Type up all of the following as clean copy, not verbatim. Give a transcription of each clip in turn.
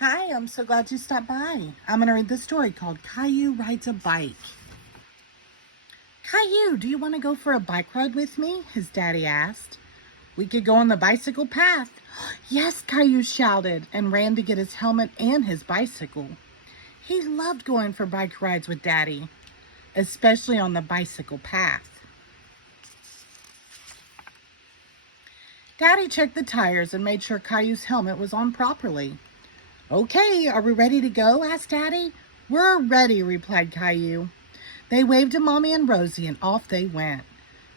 Hi, I'm so glad you stopped by. I'm going to read the story called Caillou Rides a Bike. Caillou, do you want to go for a bike ride with me? His daddy asked. We could go on the bicycle path. Yes, Caillou shouted and ran to get his helmet and his bicycle. He loved going for bike rides with Daddy, especially on the bicycle path. Daddy checked the tires and made sure Caillou's helmet was on properly. Okay, are we ready to go? Asked Daddy. We're ready, replied Caillou. They waved to Mommy and Rosie and off they went.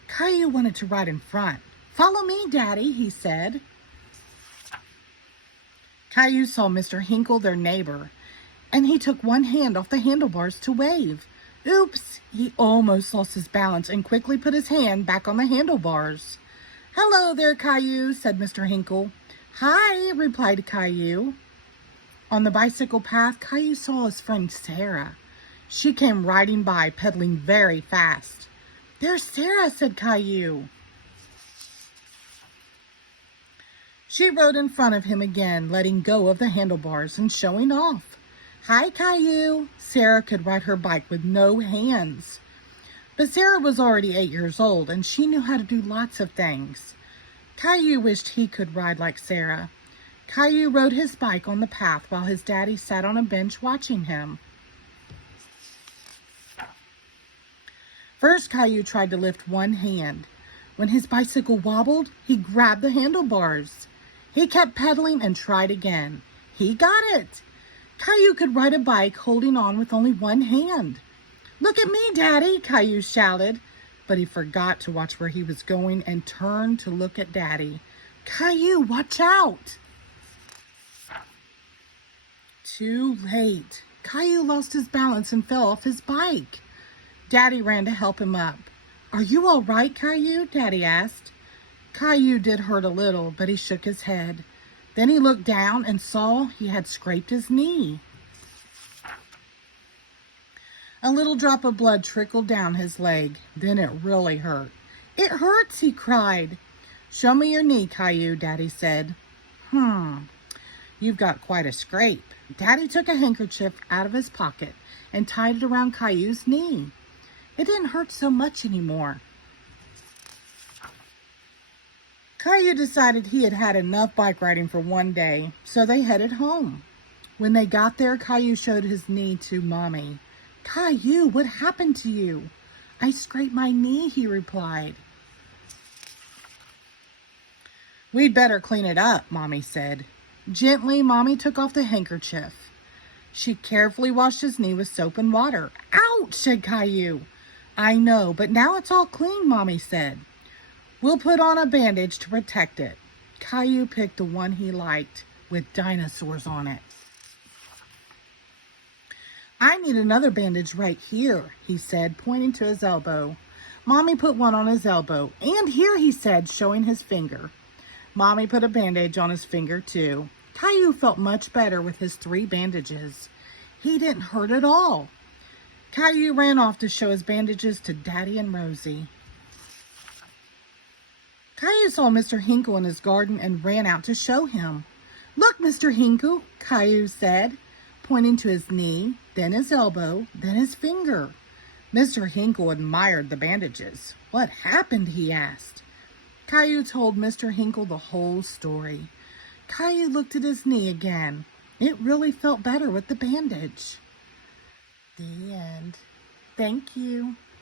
Caillou wanted to ride in front. Follow me, Daddy, he said. Caillou saw Mr. Hinkle, their neighbor, and he took one hand off the handlebars to wave. Oops, he almost lost his balance and quickly put his hand back on the handlebars. Hello there, Caillou, said Mr. Hinkle. Hi, replied Caillou. On the bicycle path, Caillou saw his friend Sarah. She came riding by, pedaling very fast. There's Sarah, said Caillou. She rode in front of him again, letting go of the handlebars and showing off. Hi, Caillou. Sarah could ride her bike with no hands. But Sarah was already 8 years old, and she knew how to do lots of things. Caillou wished he could ride like Sarah. Caillou rode his bike on the path while his daddy sat on a bench watching him. First, Caillou tried to lift one hand. When his bicycle wobbled, he grabbed the handlebars. He kept pedaling and tried again. He got it. Caillou could ride a bike holding on with only one hand. Look at me, Daddy, Caillou shouted, but he forgot to watch where he was going and turned to look at Daddy. Caillou, watch out! Too late. Caillou lost his balance and fell off his bike. Daddy ran to help him up. Are you all right, Caillou? Daddy asked. Caillou did hurt a little, but he shook his head. Then he looked down and saw he had scraped his knee. A little drop of blood trickled down his leg. Then it really hurt. It hurts, he cried. Show me your knee, Caillou, Daddy said. You've got quite a scrape. Daddy took a handkerchief out of his pocket and tied it around Caillou's knee. It didn't hurt so much anymore. Caillou decided he had had enough bike riding for one day, so they headed home. When they got there, Caillou showed his knee to Mommy. Caillou, what happened to you? I scraped my knee, he replied. We'd better clean it up, Mommy said. Gently, Mommy took off the handkerchief. She carefully washed his knee with soap and water. Ouch, said Caillou. I know, but now it's all clean, Mommy said. We'll put on a bandage to protect it. Caillou picked the one he liked, with dinosaurs on it. I need another bandage right here, he said, pointing to his elbow. Mommy put one on his elbow. And here, he said, showing his finger. Mommy put a bandage on his finger, too. Caillou felt much better with his 3 bandages. He didn't hurt at all. Caillou ran off to show his bandages to Daddy and Rosie. Caillou saw Mr. Hinkle in his garden and ran out to show him. Look, Mr. Hinkle, Caillou said, pointing to his knee, then his elbow, then his finger. Mr. Hinkle admired the bandages. What happened, he asked. Caillou told Mr. Hinkle the whole story. Caillou looked at his knee again. It really felt better with the bandage. The end. Thank you.